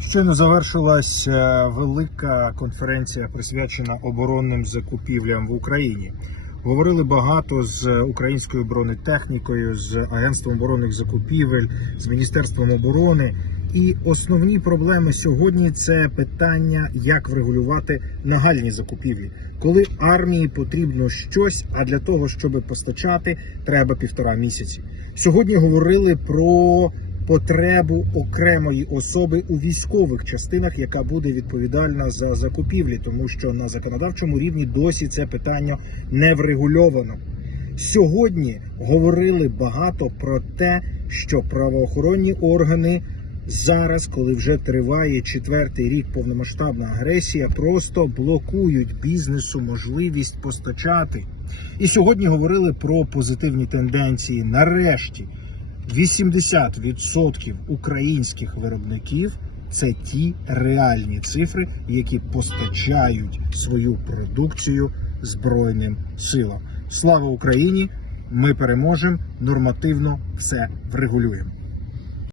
Щойно завершилась е, велика конференція, присвячена оборонним закупівлям в Україні. Говорили багато з українською бронетехнікою, з агентством оборонних закупівель, з міністерством оборони. І основні проблеми сьогодні це питання, як врегулювати нагальні закупівлі, коли армії потрібно щось, а для того, щоб постачати, треба півтора місяці. Сьогодні говорили про потребу окремої особи у військових частинах, яка буде відповідальна за закупівлі, тому що на законодавчому рівні досі це питання не врегульовано. Сьогодні говорили багато про те, що правоохоронні органи зараз, коли вже триває четвертий рік повномасштабна агресія, просто блокують бізнесу можливість постачати. І сьогодні говорили про позитивні тенденції. Нарешті 80% українських виробників це ті реальні цифри, які постачають свою продукцію Збройним силам. Слава Україні! Ми переможемо! Нормативно все врегулюємо.